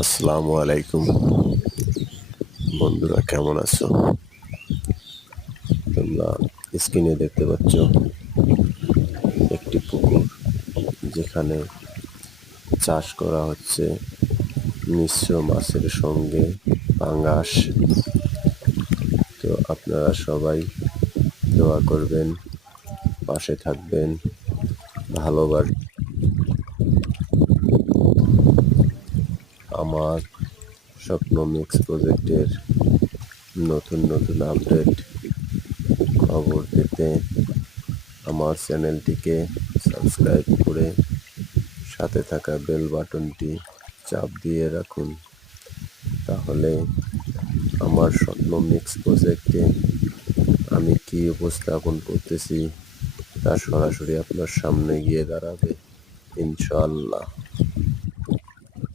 আসসালামু আলাইকুম বন্ধুরা, কেমন আছো? তোমরা স্ক্রিনে দেখতে পাচ্ছ একটি পুকুর, যেখানে চাষ করা হচ্ছে মিশ্র মাছের সঙ্গে পাঙ্গাস। তো আপনারা সবাই দোয়া করবেন, পাশে থাকবেন, ভালোবাসবেন। আমার স্বপ্ন মিক্স প্রজেক্টের নতুন নতুন আপডেট খবর পেতে আমার চ্যানেলটিকে সাবস্ক্রাইব করে সাথে থাকা বেল বাটনটি চাপ দিয়ে রাখুন। তাহলে আমার স্বপ্ন মিক্স প্রজেক্টে আমি কি উপস্থাপন করতেছি তা সরাসরি আপনার সামনে গিয়ে দাঁড়াবে, ইনশাআল্লাহ।